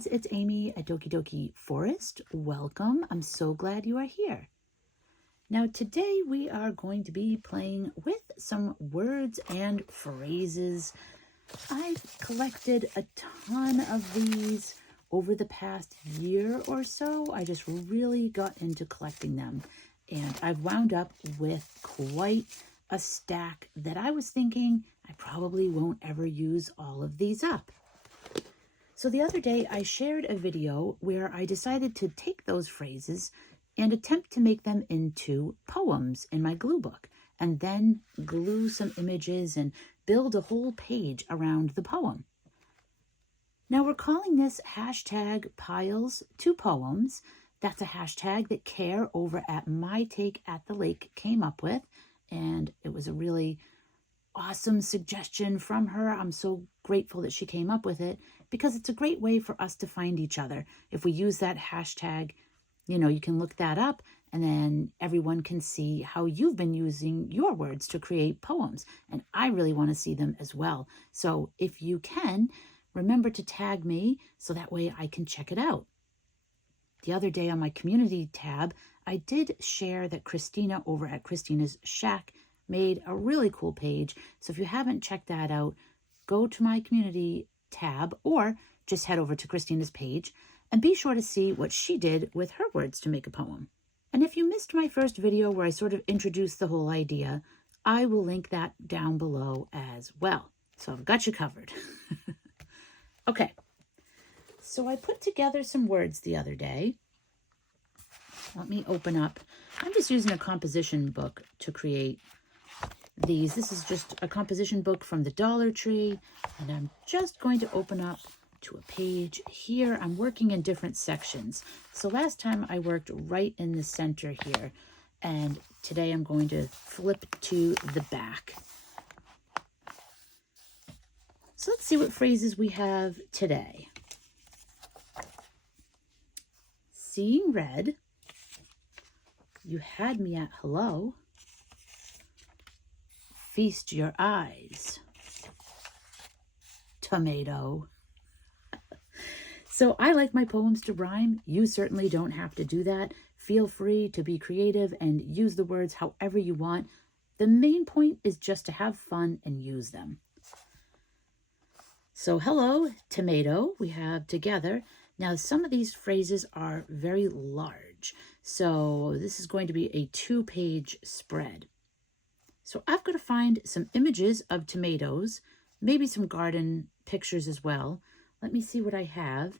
friends, it's Amy at Doki Doki Forest. Welcome. I'm so glad you are here. Now today we are going to be playing with some words and phrases. I've collected a ton of these over the past year or so. I just really got into collecting them, and I've wound up with quite a stack that I was thinking I probably won't ever use all of these up. So the other day I shared a video where I decided to take those phrases and attempt to make them into poems in my glue book, and then glue some images and build a whole page around the poem. Now we're calling this hashtag piles2poems. That's a hashtag that Care over at My Take at the Lake came up with, and it was a really awesome suggestion from her. I'm so grateful that she came up with it, because it's a great way for us to find each other. If we use that hashtag, you can look that up, and then everyone can see how you've been using your words to create poems. And I really want to see them as well. So if you can, remember to tag me so that way I can check it out. The other day on my community tab, I did share that Kristina over at Kristina's Shack made a really cool page. So if you haven't checked that out, go to my community tab or just head over to Kristina's page and be sure to see what she did with her words to make a poem. And if you missed my first video where I sort of introduced the whole idea, I will link that down below as well. So I've got you covered. Okay, so I put together some words the other day. Let me open up. I'm just using a composition book to create these. This is just a composition book from the Dollar Tree, and I'm just going to open up to a page here. I'm working in different sections. So last time I worked right in the center here, and today I'm going to flip to the back. So let's see what phrases we have today. Seeing red. You had me at hello. Feast your eyes. Tomato. So I like my poems to rhyme. You certainly don't have to do that. Feel free to be creative and use the words however you want. The main point is just to have fun and use them. So hello, tomato, we have together. Now some of these phrases are very large. So this is going to be a 2-page spread. So I've got to find some images of tomatoes, maybe some garden pictures as well. Let me see what I have,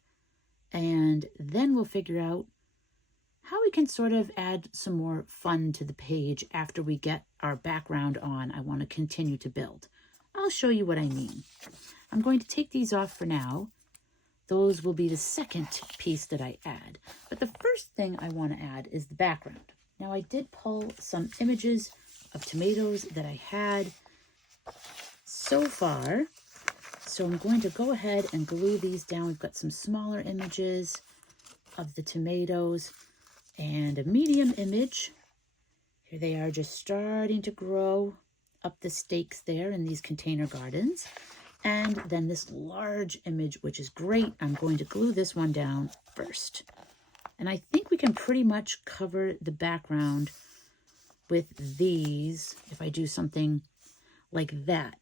and then we'll figure out how we can sort of add some more fun to the page after we get our background on. I want to continue to build. I'll show you what I mean. I'm going to take these off for now. Those will be the second piece that I add. But the first thing I want to add is the background. Now I did pull some images of tomatoes that I had so far. So I'm going to go ahead and glue these down. We've got some smaller images of the tomatoes and a medium image. Here they are, just starting to grow up the stakes there in these container gardens. And then this large image, which is great. I'm going to glue this one down first. And I think we can pretty much cover the background with these if I do something like that,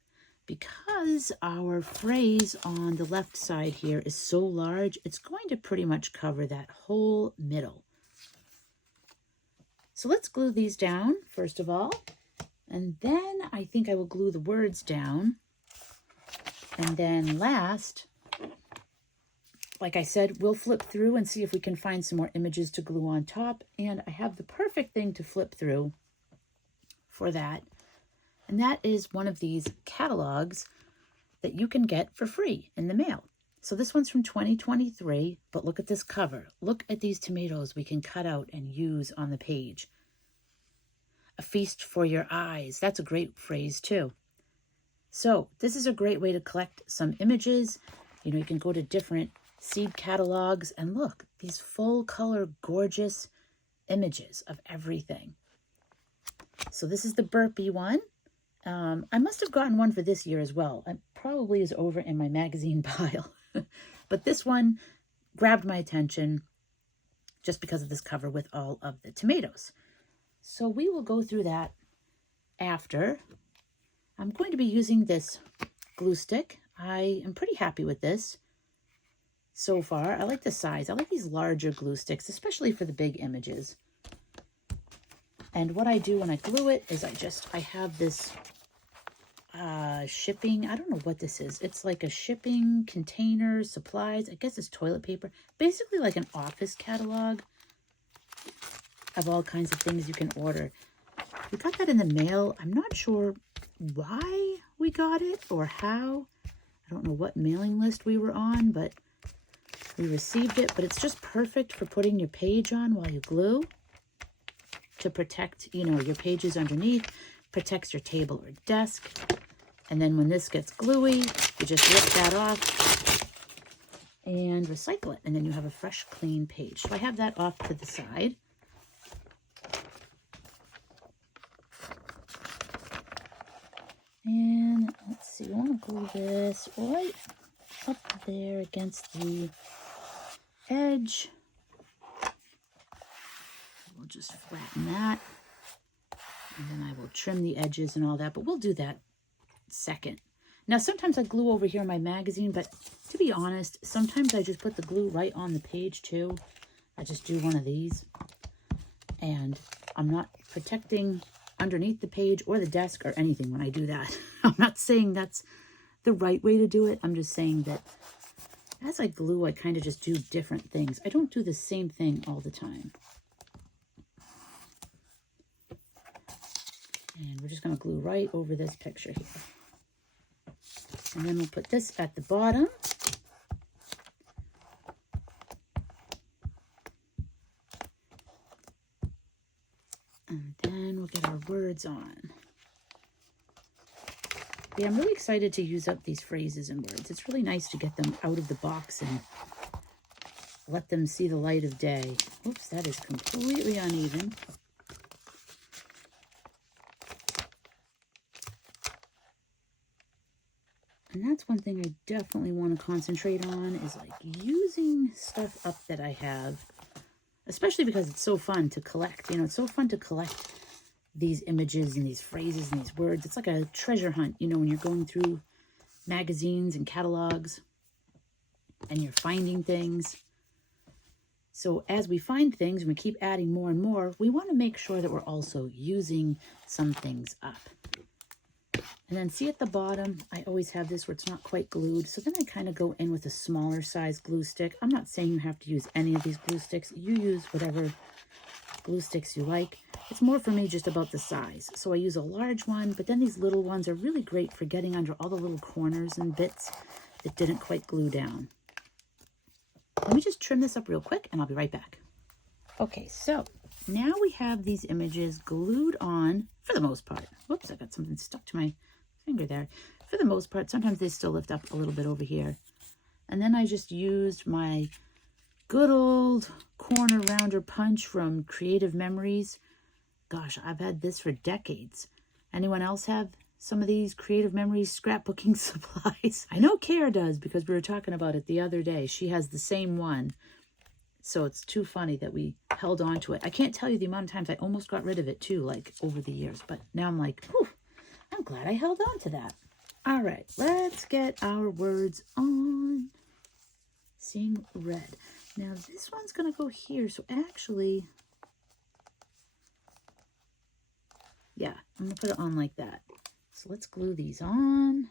because our phrase on the left side here is so large, it's going to pretty much cover that whole middle. So let's glue these down first of all, and then I think I will glue the words down. And then last, like I said, we'll flip through and see if we can find some more images to glue on top. And I have the perfect thing to flip through for that. And that is one of these catalogs that you can get for free in the mail. So this one's from 2023, but look at this cover. Look at these tomatoes we can cut out and use on the page. A feast for your eyes. That's a great phrase too. So this is a great way to collect some images. You can go to different seed catalogs and look, these full color, gorgeous images of everything. So this is the burpee one. I must have gotten one for this year as well. It probably is over in my magazine pile. But this one grabbed my attention just because of this cover with all of the tomatoes. So we will go through that after. I'm going to be using this glue stick. I am pretty happy with this so far. I like the size. I like these larger glue sticks, especially for the big images. And what I do when I glue it is I have this shipping, I don't know what this is. It's like a shipping container, supplies. I guess it's toilet paper. Basically like an office catalog of all kinds of things you can order. We got that in the mail. I'm not sure why we got it or how. I don't know what mailing list we were on, but we received it. But it's just perfect for putting your page on while you glue to protect, you know, your pages underneath, protects your table or desk. And then when this gets gluey, you just rip that off and recycle it. And then you have a fresh, clean page. So I have that off to the side. And let's see, I want to glue this right up there against the edge. We'll just flatten that. And then I will trim the edges and all that, but we'll do that second. Now, sometimes I glue over here in my magazine, but to be honest, sometimes I just put the glue right on the page too. I just do one of these, and I'm not protecting underneath the page or the desk or anything when I do that. I'm not saying that's the right way to do it. I'm just saying that as I glue, I kind of just do different things. I don't do the same thing all the time. And we're just going to glue right over this picture here. And then we'll put this at the bottom. And then we'll get our words on. Yeah, I'm really excited to use up these phrases and words. It's really nice to get them out of the box and let them see the light of day. Oops, that is completely uneven. And that's one thing I definitely want to concentrate on, is like using stuff up that I have, especially because it's so fun to collect. You know, it's so fun to collect these images and these phrases and these words. It's like a treasure hunt, you know, when you're going through magazines and catalogs and you're finding things. So as we find things and we keep adding more and more, we want to make sure that we're also using some things up. And then see at the bottom, I always have this where it's not quite glued. So then I kind of go in with a smaller size glue stick. I'm not saying you have to use any of these glue sticks. You use whatever glue sticks you like. It's more for me just about the size. So I use a large one, but then these little ones are really great for getting under all the little corners and bits that didn't quite glue down. Let me just trim this up real quick and I'll be right back. Okay, so now we have these images glued on for the most part. Whoops, I got something stuck to my finger there. For the most part, sometimes they still lift up a little bit over here. And then I just used my good old corner rounder punch from Creative Memories. Gosh, I've had this for decades. Anyone else have some of these Creative Memories scrapbooking supplies? I know Kara does because we were talking about it the other day. She has the same one. So it's too funny that we held on to it. I can't tell you the amount of times I almost got rid of it too, like over the years. But now I'm like, whew, I'm glad I held on to that. All right, let's get our words on. Seeing red. Now this one's going to go here. So actually, yeah, I'm going to put it on like that. So let's glue these on.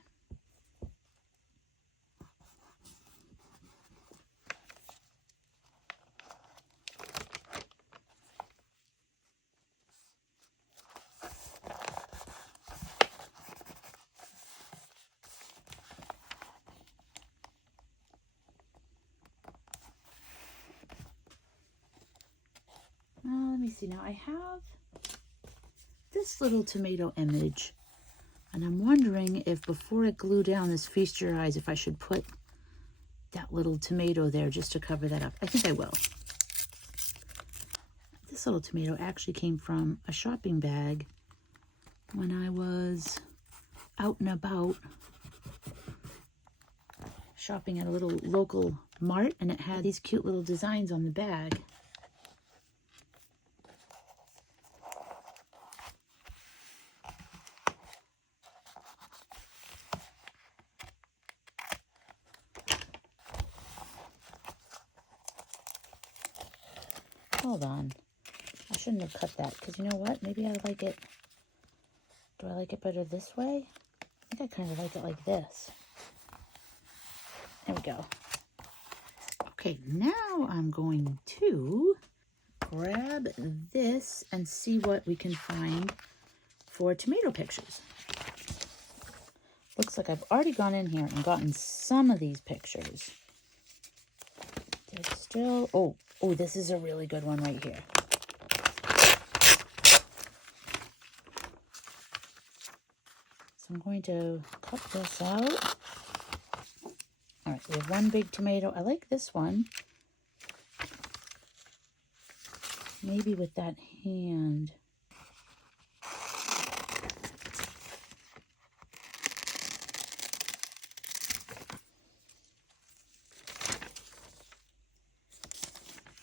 Let me see. Now I have this little tomato image, and I'm wondering if before I glue down this Feast Your Eyes, if I should put that little tomato there just to cover that up. I think I will. This little tomato actually came from a shopping bag when I was out and about shopping at a little local Mart, and it had these cute little designs on the bag. Hold on. I shouldn't have cut that, because you know what? Maybe I like it. Do I like it better this way? I think I kind of like it like this. There we go. Okay, now I'm going to grab this and see what we can find for tomato pictures. Looks like I've already gone in here and gotten some of these pictures. There's still, oh, this is a really good one right here. So I'm going to cut this out. All right, we have one big tomato. I like this one. Maybe with that hand.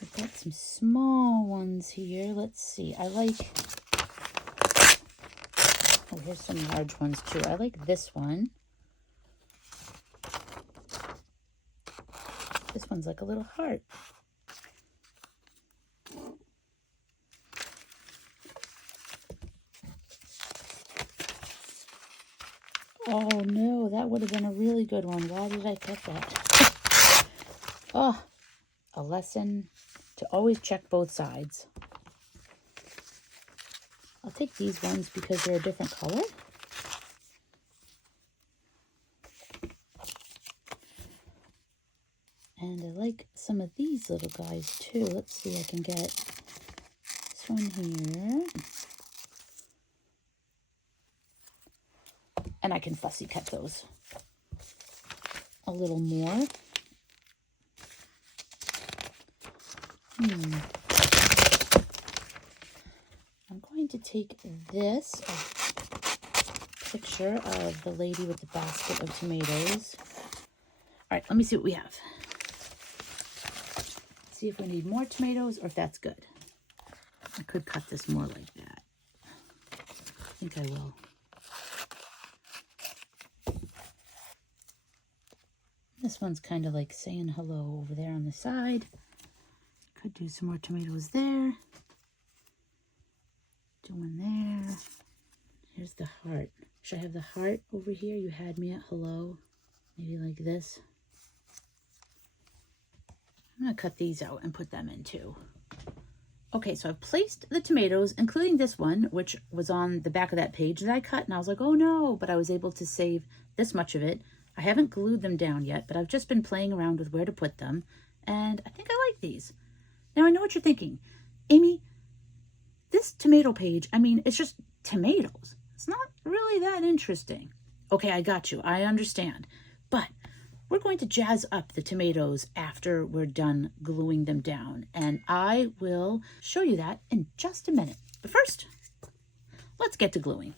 I've got some small ones here. Let's see. I like, oh, here's some large ones too. I like this one. This one's like a little heart. Oh no, that would have been a really good one. Why did I cut that? Oh, a lesson to always check both sides. I'll take these ones because they're a different color. And I like some of these little guys too. Let's see, I can get this one here. And I can fussy cut those a little more. I'm going to take this picture of the lady with the basket of tomatoes. All right, let me see what we have. See if we need more tomatoes or if that's good. I could cut this more like that. I think I will. This one's kind of like saying hello over there on the side. Could do some more tomatoes there. Doing there. Here's the heart. Should I have the heart over here? You had me at hello. Maybe like this. I'm going to cut these out and put them in too. Okay, so I've placed the tomatoes, including this one, which was on the back of that page that I cut. And I was like, oh no, but I was able to save this much of it. I haven't glued them down yet, but I've just been playing around with where to put them. And I think I like these. Now I know what you're thinking. Amy, this tomato page, I mean, it's just tomatoes. It's not really that interesting. Okay, I got you. I understand. But we're going to jazz up the tomatoes after we're done gluing them down. And I will show you that in just a minute. But first, let's get to gluing.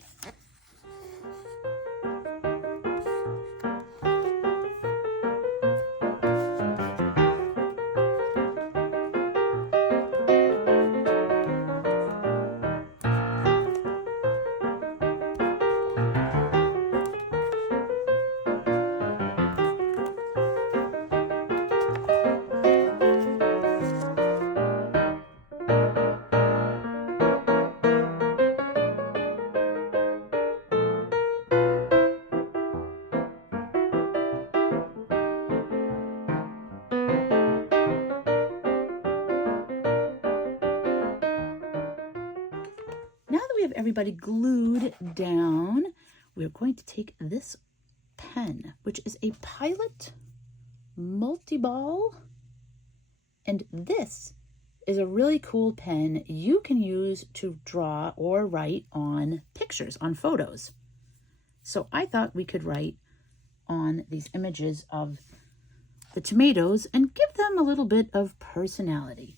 Now that we have everybody glued down, we're going to take this pen, which is a Pilot multi-ball. And this is a really cool pen you can use to draw or write on pictures, on photos. So I thought we could write on these images of the tomatoes and give them a little bit of personality.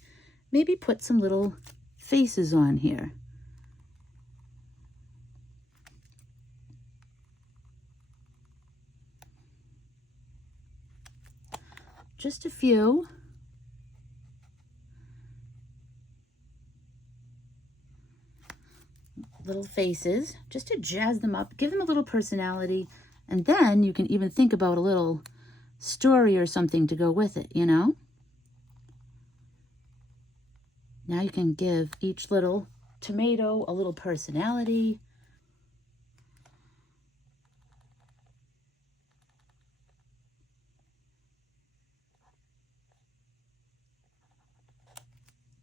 Maybe put some little faces on here. just a few. Little faces, just to jazz them up, give them a little personality, and then you can even think about a little story or something to go with it, you know? Now you can give each little tomato a little personality.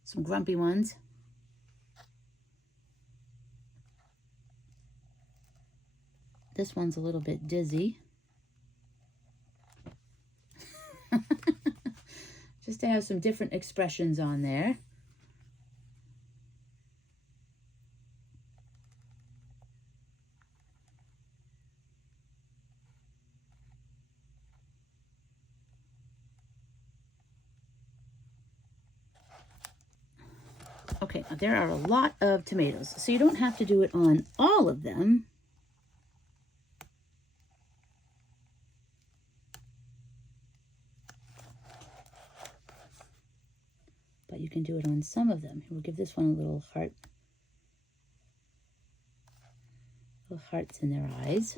Some grumpy ones. This one's a little bit dizzy. Just to have some different expressions on there. Okay, now there are a lot of tomatoes, so you don't have to do it on all of them. But you can do it on some of them. We'll give this one a little heart. Little hearts in their eyes.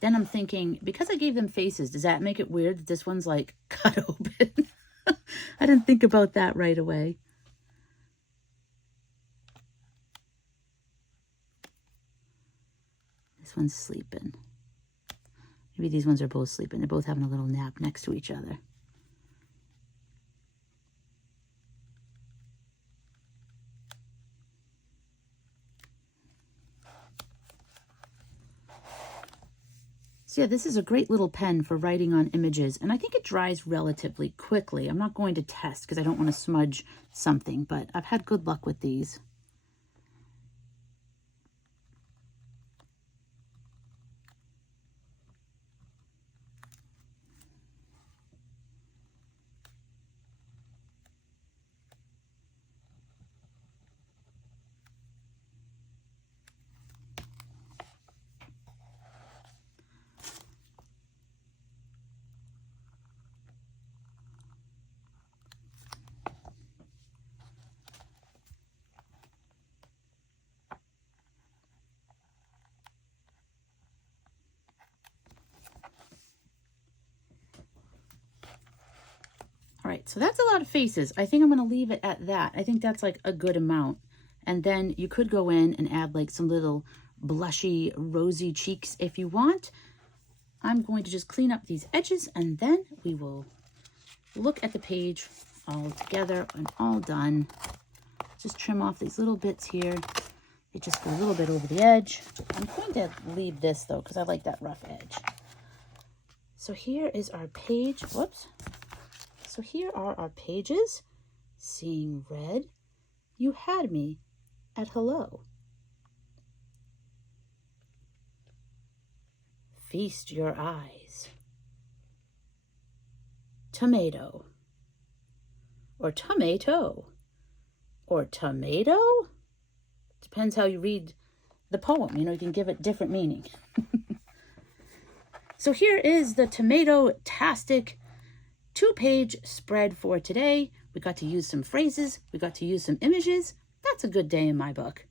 Then I'm thinking, because I gave them faces, does that make it weird that this one's like cut open? I didn't think about that right away. This one's sleeping. Maybe these ones are both sleeping. They're both having a little nap next to each other. So yeah, this is a great little pen for writing on images, and I think it dries relatively quickly. I'm not going to test because I don't want to smudge something, but I've had good luck with these. All right, so that's a lot of faces. I think I'm going to leave it at that. I think that's like a good amount. And then you could go in and add like some little blushy, rosy cheeks if you want. I'm going to just clean up these edges, and then we will look at the page all together and all done. Just trim off these little bits here. They just go a little bit over the edge. I'm going to leave this though, because I like that rough edge. So here is our page. Whoops. So here are our pages. Seeing red, you had me at hello. Feast your eyes. Tomato. Or tomato. Or tomato? Depends how you read the poem. You know, you can give it different meaning. So here is the tomato-tastic 2-page spread for today. We got to use some phrases. We got to use some images. That's a good day in my book.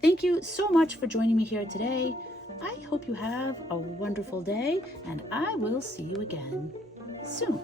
Thank you so much for joining me here today. I hope you have a wonderful day, and I will see you again soon.